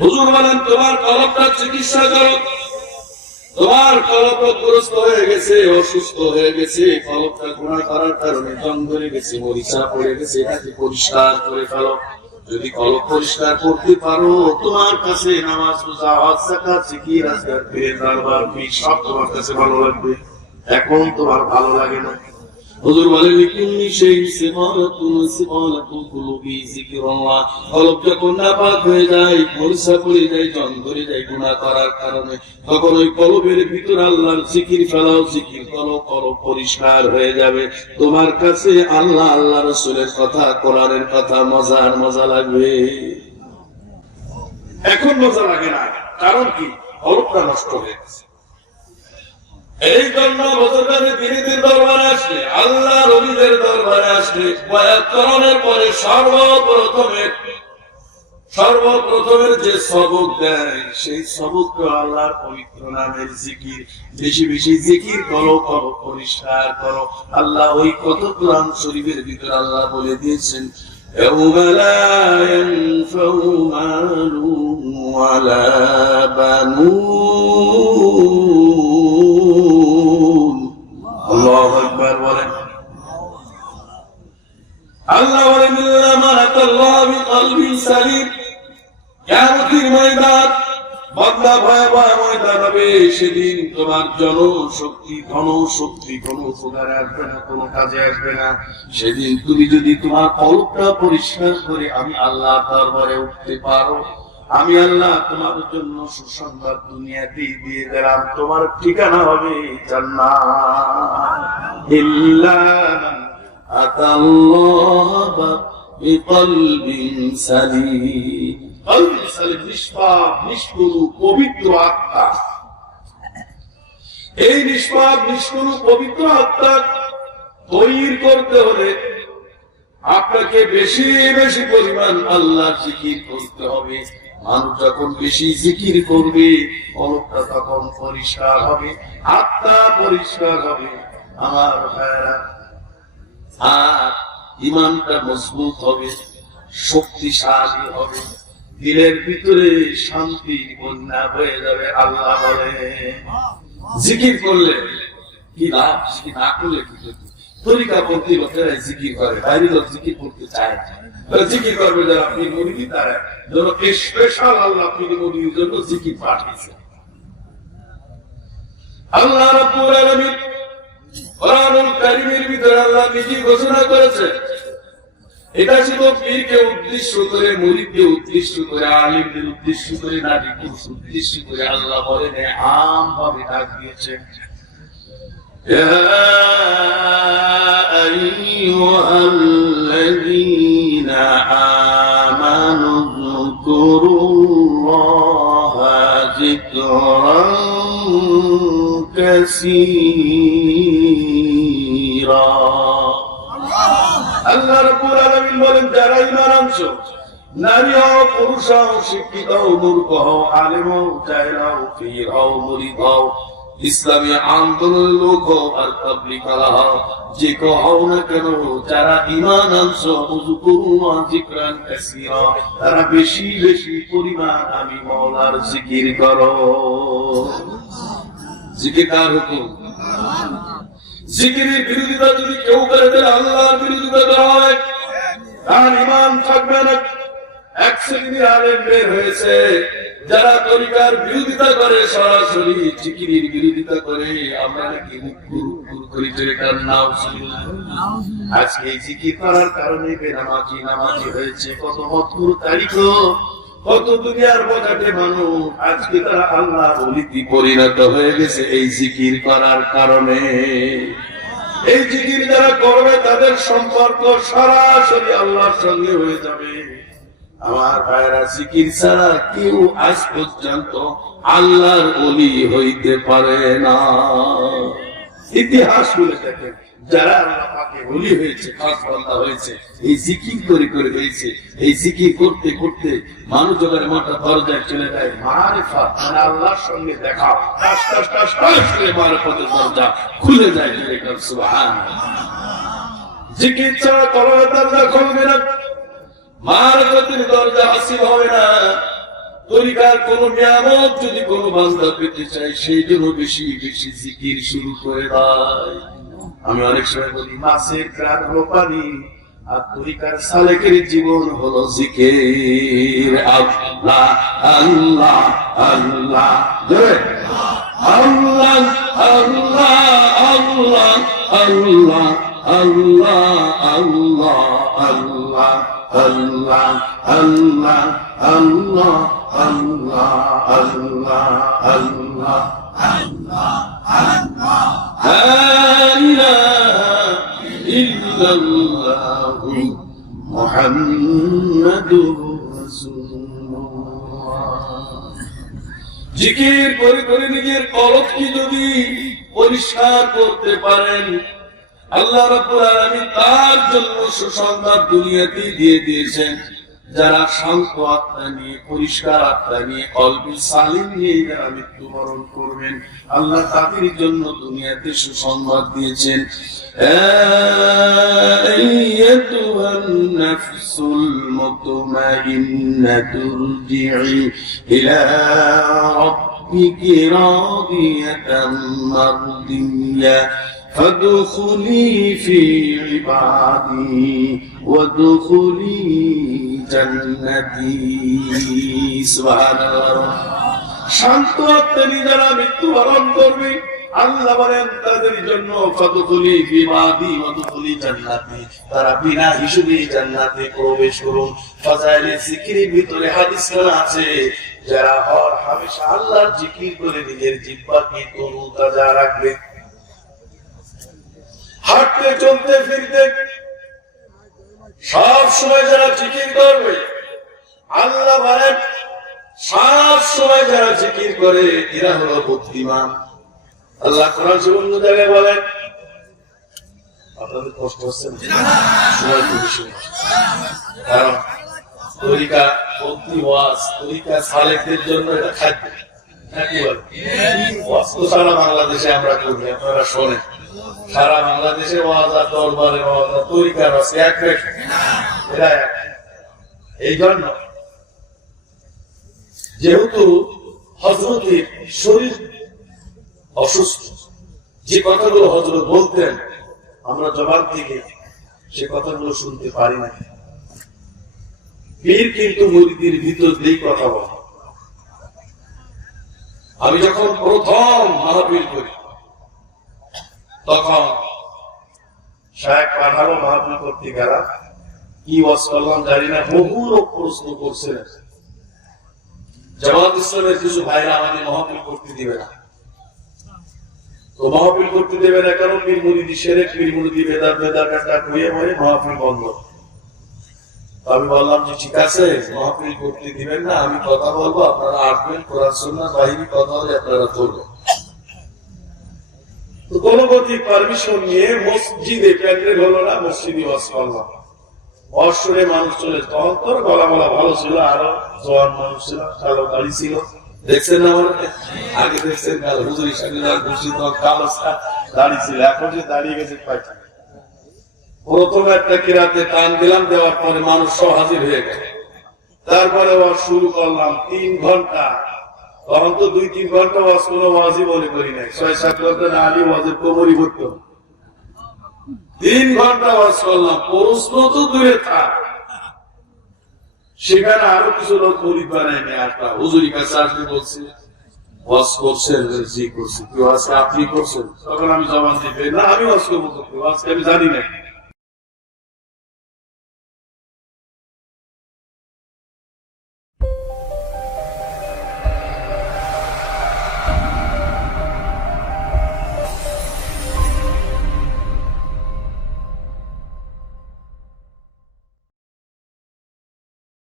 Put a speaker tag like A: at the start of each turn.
A: হুজুর বলেন, তোমার কলবটা চিকিৎসা করো। তোমার কলপগ্রস্ত হয়ে গেছে, অসুস্থ হয়ে গেছে। কলপটা গুণা করার কারণে জং ধরে গেছে, মরিচা পড়ে গেছে, এটাকে পরিষ্কার করে ফেলো। যদি কলপ পরিষ্কার করতে পারো, তোমার কাছে নামাজ, রোজা, হজ, যাকাত, জিকির, আজকার ফিরে সব তোমার কাছে ভালো লাগবে। এখন তোমার ভালো লাগে না। হুজুর বলেন সেই সিমারাতুন কুলুবি কলব যখন নাপাক হয়ে যায়, মরিচা পড়ে যায়, জন যায় গুনাহ করার কারণে। তখন ওই কলবের ভিতর আল্লাহর জিকির ফেলাও জিকির করো পরিষ্কার হয়ে যাবে। তোমার কাছে আল্লাহ আল্লাহ রসুলের কথা, কোরআনের কথা, মজার মজা লাগবে। এখন মজা লাগে না, কারণ কি? কলবটা নষ্ট হয়ে গেছে। এই জন্য বছরকালে বিরোধীর দরবারে আসলে আল্লাহ রবিদের দরবারে আসলে বয়াকরণের পরে সর্বপ্রথমে সর্বপ্রথমের যে সবক দেয় সেই সবক আল্লাহর পবিত্র নামের জিকির বেশি বেশি জিকির করো করো পরিষ্কার করো আল্লাহ ওই কত কোরআন শরীফের ভিতরে আল্লাহ বলে দিয়েছেন يوم لا ينفع مال ولا بنون সেদিন তুমি যদি তোমার কলপটা পরিষ্কার করে আমি আল্লাহ দরবারে উঠতে পারো। আমি আল্লাহ তোমার জন্য সুসংবাদ দুনিয়াতে দিয়ে দিলাম। তোমার ঠিকানা হবে ইল্লা মান আতাল্লাহ বিকলবিন সালিম। কলবিন সালিম, নিষ্পাপ, নিষ্কুরু, পবিত্র আত্মা। এই নিষ্পাপ, নিষ্কুরু, পবিত্র আত্মা তৈরি করতে হলে আপনাকে বেশি বেশি পরিমাণ আল্লাহ জিকির করতে হবে। মানুষ যখন বেশি জিকির করবে কলকটা তখন পরিষ্কার হবে, আত্মা পরিষ্কার হবে। আমার ভাইয়েরা আর ইমানটা মজবুত হবে, শক্তিশালী হবে। দিলের ভিতরে শান্তি বন্যা হয়ে যাবে, আল্লাহ বলে। জিকির করলে কি লাভ? জিকির না করলে কি ক্ষতি? তরিকা পন্থী লোকেরা জিকির করে, বাইরে লোক জিকির করতে চায় জিকির করবে যারা আপনি মুরগি তারা যেন স্পেশাল আল্লাহ আপনি মুরগির জন্য জিকির পাঠিয়েছে। আল্লাহ রাব্বুল আলামিন কোরআনুল কারীমের ভিতরে আল্লাহ নিজে ঘোষণা করেছে এটা শুধু পীরকে উদ্দেশ্য করে মুরিদকে উদ্দেশ্য করে আলিমদের উদ্দেশ্য করে নারীকে উদ্দেশ্য করে আল্লাহ বলেন আম ভাবে ডাক দিয়েছেন يا أيها الذين آمنوا اذكروا الله ذكرا কাসীরা। আল্লাহ রাব্বুল আলামিন বলেন, যারা ঈমান আনছো, নারী হও, পুরুষ হও, শিক্ষিত হও, মূর্খ হও, আলেম হও, জাহেল হও পীর হও ইসলামী আন্দোলনের লোক আর তাবলিগ করা যে কেউ হও না কেন, যারা কাসীরা। তারা বেশি বেশি পরিমাণ আমি মাওলার জিকির করো। জিকির কার হুকুম? জিকিরের বিরোধিতা যদি কেউ করে, তাহলে আল্লাহর বিরোধিতা করা হয়। তার ইমান থাকবে না। এক শ্রেণির আলেম বের হয়েছে। যারা তরিকার বিরোধিতা করে, সরাসরি জিকিরের বিরোধিতা করে, আমরা নাকি পরিণত হয়ে গেছে এই জিকির করার কারণে। এই জিকির যারা করবে, তাদের সম্পর্ক সরাসরি আল্লাহর সঙ্গে হয়ে যাবে। আমার ভাইরা ছাড়া কেউ আজ পর্যন্ত আল্লাহর অলি হইতে পারে না। ইতিহাস বলে দেখেন, যারা দরজায় চলে যায় মানে দেখা দরজা খুলে যায় মারেফতের দরজা হাসিল হবে না। তরিকার কোন নিয়ামত যদি পেতে চাই সেই জন্য বেশি বেশি জিকির শুরু করে দেয়। আমি অনেক সময় বলি হলো পানি আর তরিকার সালেকের জীবন হলো জিকির। আল্লাহ আল্লাহ আল্লাহ। জোরে। আল্লাহ আল্লাহ আল্লাহ আল্লাহ আল্লাহ আল্লাহ। আল্লাহ আল্লাহ আল্লাহ আল্লাহ আল্লাহ আল্লাহ আল্লাহ। আল্লাহ ইল্লাল্লাহু মুহাম্মাদুর রাসূলুল্লাহ। জিকির করে করে নিজের কলককে যদি পরিষ্কার করতে পারেন আল্লাহ রাব্বুল আলামিন তার জন্য সুসংবাদ দুনিয়াতে দিয়ে দিয়েছেন যারা শান্ত আত্মা নিয়ে পরিষ্কার আত্মা নিয়ে কলবি সালিম নিয়ে যারা মৃত্যুবরণ করবেন আল্লাহ তাদের জন্য দুনিয়াতে সুসংবাদ দিয়েছেন أيتها النفس المطمئنة ارجعي إلى ربك راضية مرضية فادخلي في عبادي وادخلي جنتي سبحان الله শান্ত আত্মানি যারা মৃত্যুবরণ করবে আল্লাহ বলেন তাদের জন্য ফতকুলি বিবাদি মধুকুলি জান্নাতি তারা বিনা হিসেবে জান্নাতে প্রবেশ করুন ফাজাইলে জিকিরের ভিতরে হাদিস করা আছে যারা হর হামেশা আল্লাহর জিকির করে নিজের জিহ্বাকে তরু তাজা রাখবে হাঁটতে, চলতে, ফিরতে, সব সময় যারা জিকির করবে, আল্লাহ বলেন, সব সময় যারা জিকির করে, এরা হলো বুদ্ধিমান। আল্লাহ কোরআন অন্য জায়গায় বলেন, আপনাদের কষ্ট হচ্ছে সময় খুব বেশি হচ্ছে। কারণ তরিকা ভক্তি ওয়াজ, তরিকা সালেকদের জন্য এটা খাদ্য। বাংলাদেশে আমরা করি, আপনারা শোনেন। সারা বাংলাদেশে ওয়াজ আর দরবারে ওয়াজ আর তরিকার আছে, এক এক। এই জন্য যেহেতু হজরতের শরীর অসুস্থ, যে কথাগুলো হজরত বলতেন, আমরা জবাব থেকে সে কথাগুলো শুনতে পারি না। পীর কিন্তু মুরিদির ভিতর দিয়ে কথা বলে। আমি যখন প্রথম মাহফিল করি তখন শায়েক পাঠালো মাহফিল করতে গেলাম। কি ওয়াজ করলাম জানি না, বহু লোক প্রশ্ন করছিলেন জামাত ইসলামের কিছু ভাইরা আমাদের মহাপিল করতে দিবে না। তো মহাপিল করতে দেবে না কারণ পীর মুরিদি সেরে পীর বেদার বেদার কাটা হয়ে হয়ে মহাপিল বন্ধ। আমি বললাম যে ঠিক আছে মহাপিল করতে দিবেন না, আমি কথা বলব, আপনারা আসবেন, কোরআন সুন্নাহ বাহিনী, কথা হলে আপনারা করবেন তো পারমিশন নিয়ে মসজিদে প্যান্ডেল হলো না, মসজিদে ওয়াজ করলাম অশ্বরে মানুষ চলে তখন তোর গলা গলা ভালো ছিল, আরও জোয়ান মানুষ ছিল, কালো দাড়ি ছিল। দেখছেন না আমাকে আগে দেখছেন কালো হুজুরি সামনে বসে কালো দাড়ি ছিল। এখন যে দাঁড়িয়ে গেছে পাইছে প্রথম একটা কিরাতে টান দিলাম, দেওয়ার পরে মানুষ সব হাজির হয়ে গেল। তারপরে ওয়াজ শুরু করলাম তিন ঘণ্টা। তখন তো দুই তিন ঘণ্টা ওয়াজ কোনো ওয়াজই মনে করি নাই। ছয় সাত ঘণ্টা না আলি ওয়াজের কোমরই তিন ঘণ্টা ওয়াজ করলাম প্রশ্ন তো দূরে থাক। সেখানে আরও কিছু লোক হুজুরি কাছে বলছে, ওয়াজ করছেন, জি করছি। কেউ আপনি করছেন? তখন আমি জবান দিবে না, আমি ওয়াজ করব আমি জানি না